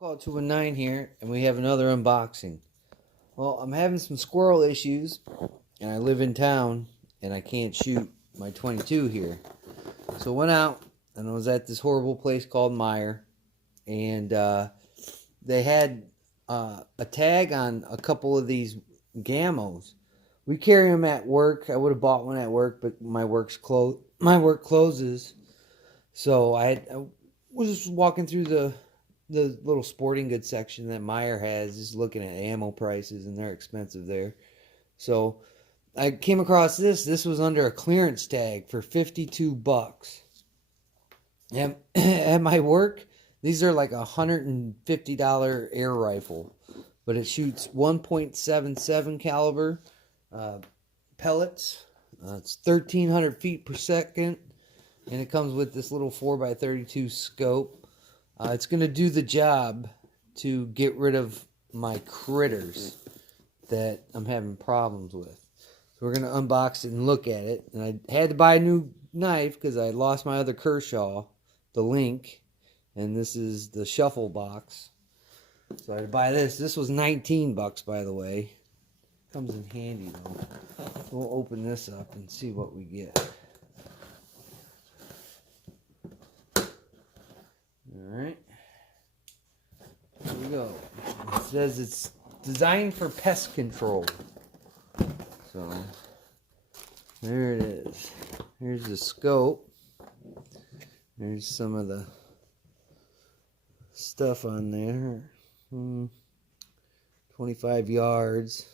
Call 219 here, and we have another unboxing. Well, I'm having some squirrel issues, and I live in town, and I can't shoot my 22 here. So I went out, and I was at this horrible place called Meijer, and they had a tag on a couple of these Gamos. We carry them at work. I would have bought one at work, but my work closes. So I was just walking through the little sporting goods section that Meijer has, just looking at ammo prices, and they're expensive there. So I came across this. This was under a clearance tag for $52. And at my work, these are like $150 air rifle, but it shoots 1.77 caliber pellets. It's 1,300 feet per second, and it comes with this little 4x32 scope. It's going to do the job to get rid of my critters that I'm having problems with. So we're going to unbox it and look at it. And I had to buy a new knife because I lost my other Kershaw, the Link. And this is the shuffle box. So I had to buy this. This was $19, by the way. Comes in handy, though. We'll open this up and see what we get. Alright, here we go. It says it's designed for pest control. So, there it is. Here's the scope. There's some of the stuff on there. 25 yards.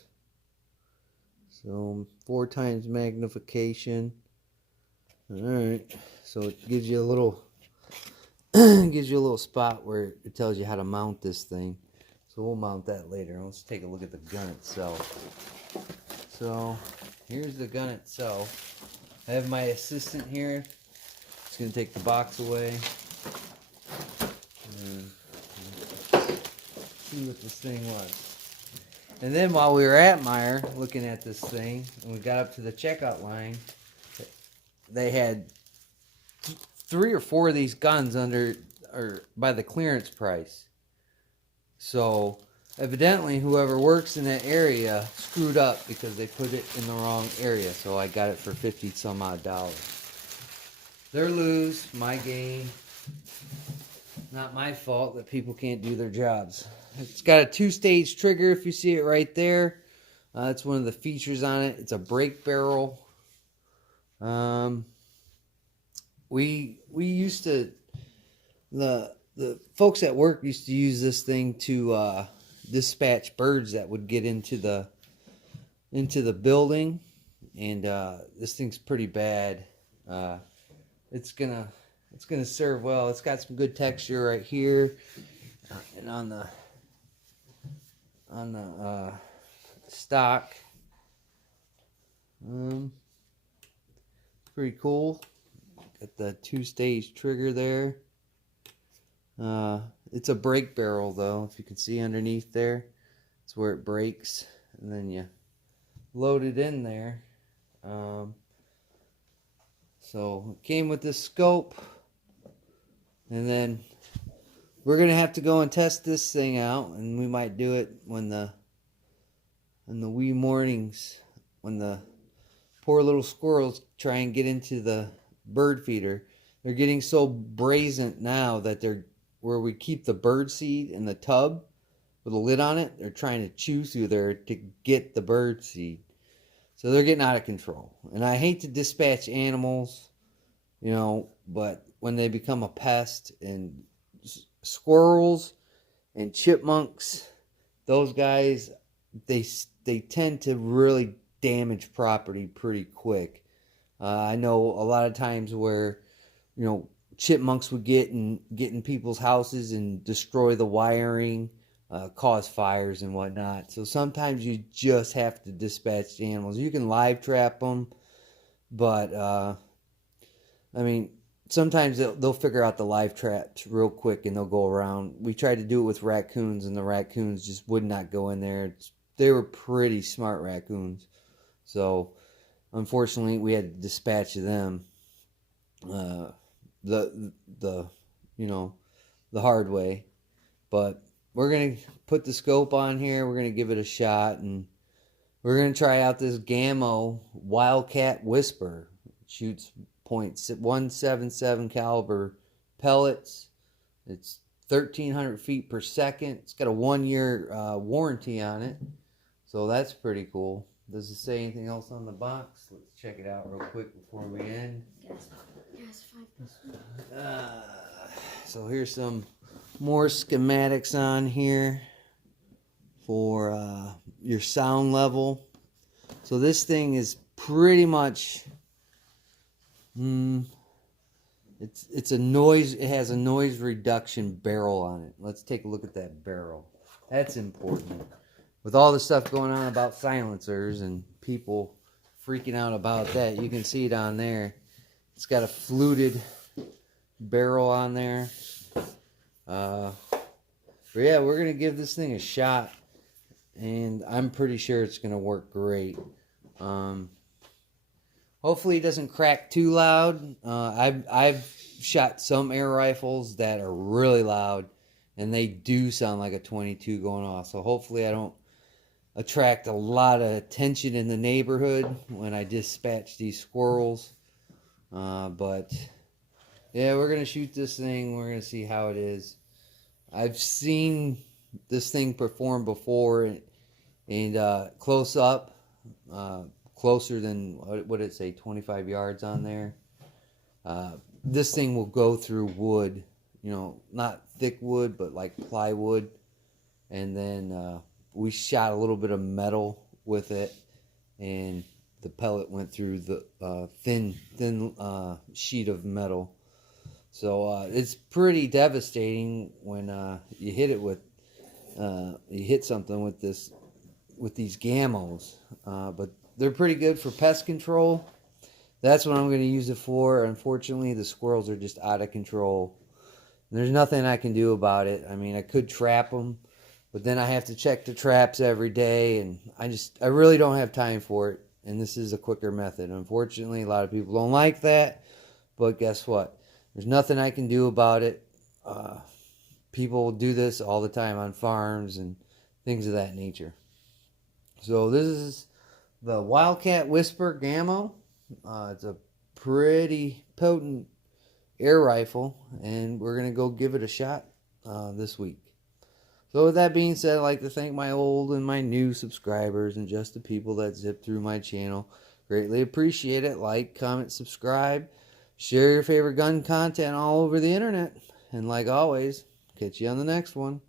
So, 4 times magnification. Alright, so it gives you a little spot where it tells you how to mount this thing. So we'll mount that later. Let's take a look at the gun itself. So here's the gun itself. I have my assistant here. He's going to take the box away and see what this thing was. And then while we were at Meijer looking at this thing, and we got up to the checkout line, they had 3 or 4 of these guns under or by the clearance price. So evidently whoever works in that area screwed up because they put it in the wrong area. So I got it for 50 some odd dollars. Their lose, my gain. Not my fault that people can't do their jobs. It's got a 2-stage trigger if you see it right there. That's one of the features on it. It's a brake barrel. We used to, the folks at work used to use this thing to dispatch birds that would get into the building, and this thing's pretty bad. It's gonna serve well. It's got some good texture right here, and on the stock. Pretty cool. Got the 2-stage trigger there. It's a brake barrel though, if you can see underneath there. It's where it breaks, and then you load it in there. So it came with this scope, and then we're gonna have to go and test this thing out, and we might do it in the wee mornings when the poor little squirrels try and get into the bird feeder. They're getting so brazen now that they're where we keep the bird seed in the tub with a lid on it. They're trying to chew through there to get the bird seed. So they're getting out of control. And I hate to dispatch animals, you know, but when they become a pest, and squirrels and chipmunks, those guys, they tend to really damage property pretty quick. I know a lot of times where, you know, chipmunks would get in people's houses and destroy the wiring, cause fires and whatnot. So sometimes you just have to dispatch the animals. You can live trap them, but I mean, sometimes they'll figure out the live traps real quick and they'll go around. We tried to do it with raccoons, and the raccoons just would not go in there. They were pretty smart raccoons. So unfortunately, we had to dispatch them the hard way. But we're going to put the scope on here. We're going to give it a shot, and we're going to try out this Gamo Wildcat Wisper. It shoots .177 caliber pellets. It's 1,300 feet per second. It's got a 1-year warranty on it, so that's pretty cool. Does it say anything else on the box? Let's check it out real quick before we end. Yes, 5%. So here's some more schematics on here for your sound level. So this thing is pretty much it's a noise. It has a noise reduction barrel on it. Let's take a look at that barrel. That's important. With all the stuff going on about silencers and people freaking out about that, you can see it on there. It's got a fluted barrel on there. But yeah, we're going to give this thing a shot, and I'm pretty sure it's going to work great. Hopefully it doesn't crack too loud. I've shot some air rifles that are really loud, and they do sound like a 22 going off. So hopefully I don't attract a lot of attention in the neighborhood when I dispatch these squirrels. But yeah, we're going to shoot this thing. We're going to see how it is. I've seen this thing perform before, and close up, closer than, what did it say, 25 yards on there. This thing will go through wood, you know, not thick wood, but like plywood. And then we shot a little bit of metal with it, and the pellet went through the thin sheet of metal. So it's pretty devastating when you hit it with you hit something with these Gamos. But they're pretty good for pest control. That's what I'm going to use it for. Unfortunately, the squirrels are just out of control. There's nothing I can do about it. I mean, I could trap them, but then I have to check the traps every day, and I really don't have time for it. And this is a quicker method. Unfortunately, a lot of people don't like that, but guess what? There's nothing I can do about it. People do this all the time on farms and things of that nature. So this is the Wildcat Wisper Gamo. It's a pretty potent air rifle, and we're going to go give it a shot this week. So with that being said, I'd like to thank my old and my new subscribers and just the people that zip through my channel. Greatly appreciate it. Like, comment, subscribe. Share your favorite gun content all over the internet. And like always, catch you on the next one.